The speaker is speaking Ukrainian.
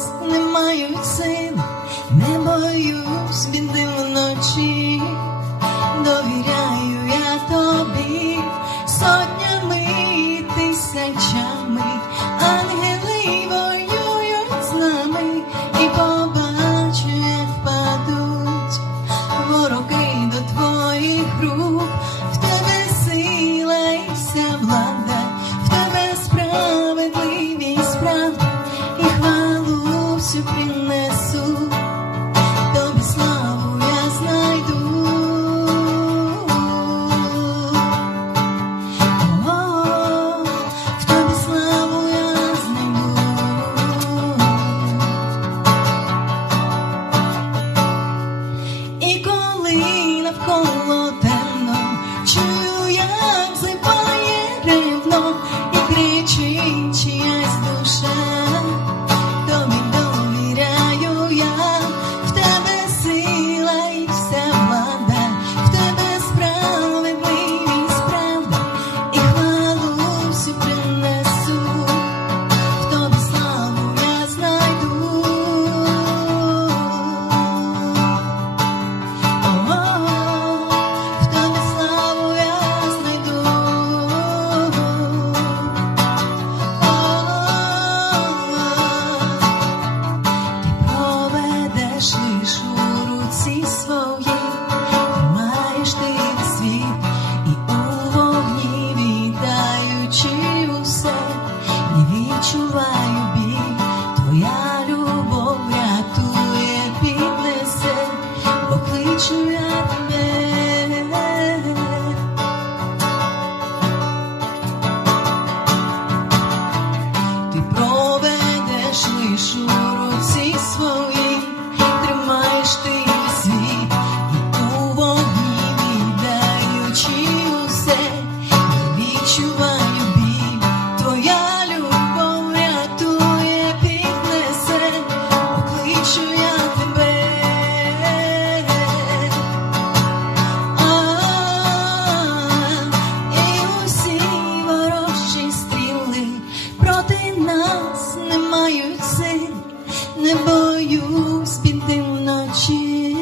сліз не мають сил, не боюсь біди вночі, довіряю. несу, тобі славу я знайду, в тобі славу я знайду, і коли навколо темно, чую, як зипає ревно. знаю це, не боюсь піти вночі.